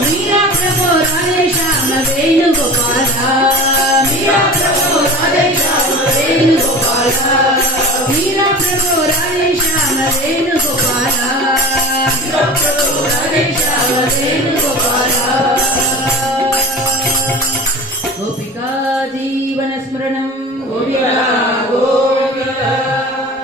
Meera Prabhu Radhe Shyam वेणुगोपाला, Meera Prabhu Radhe Shyam वेणुगोपाला, Meera Prabhu Radhe Shyam वेणुगोपाला, Meera Prabhu Radhe Shyam वेणुगोपाला। Gopika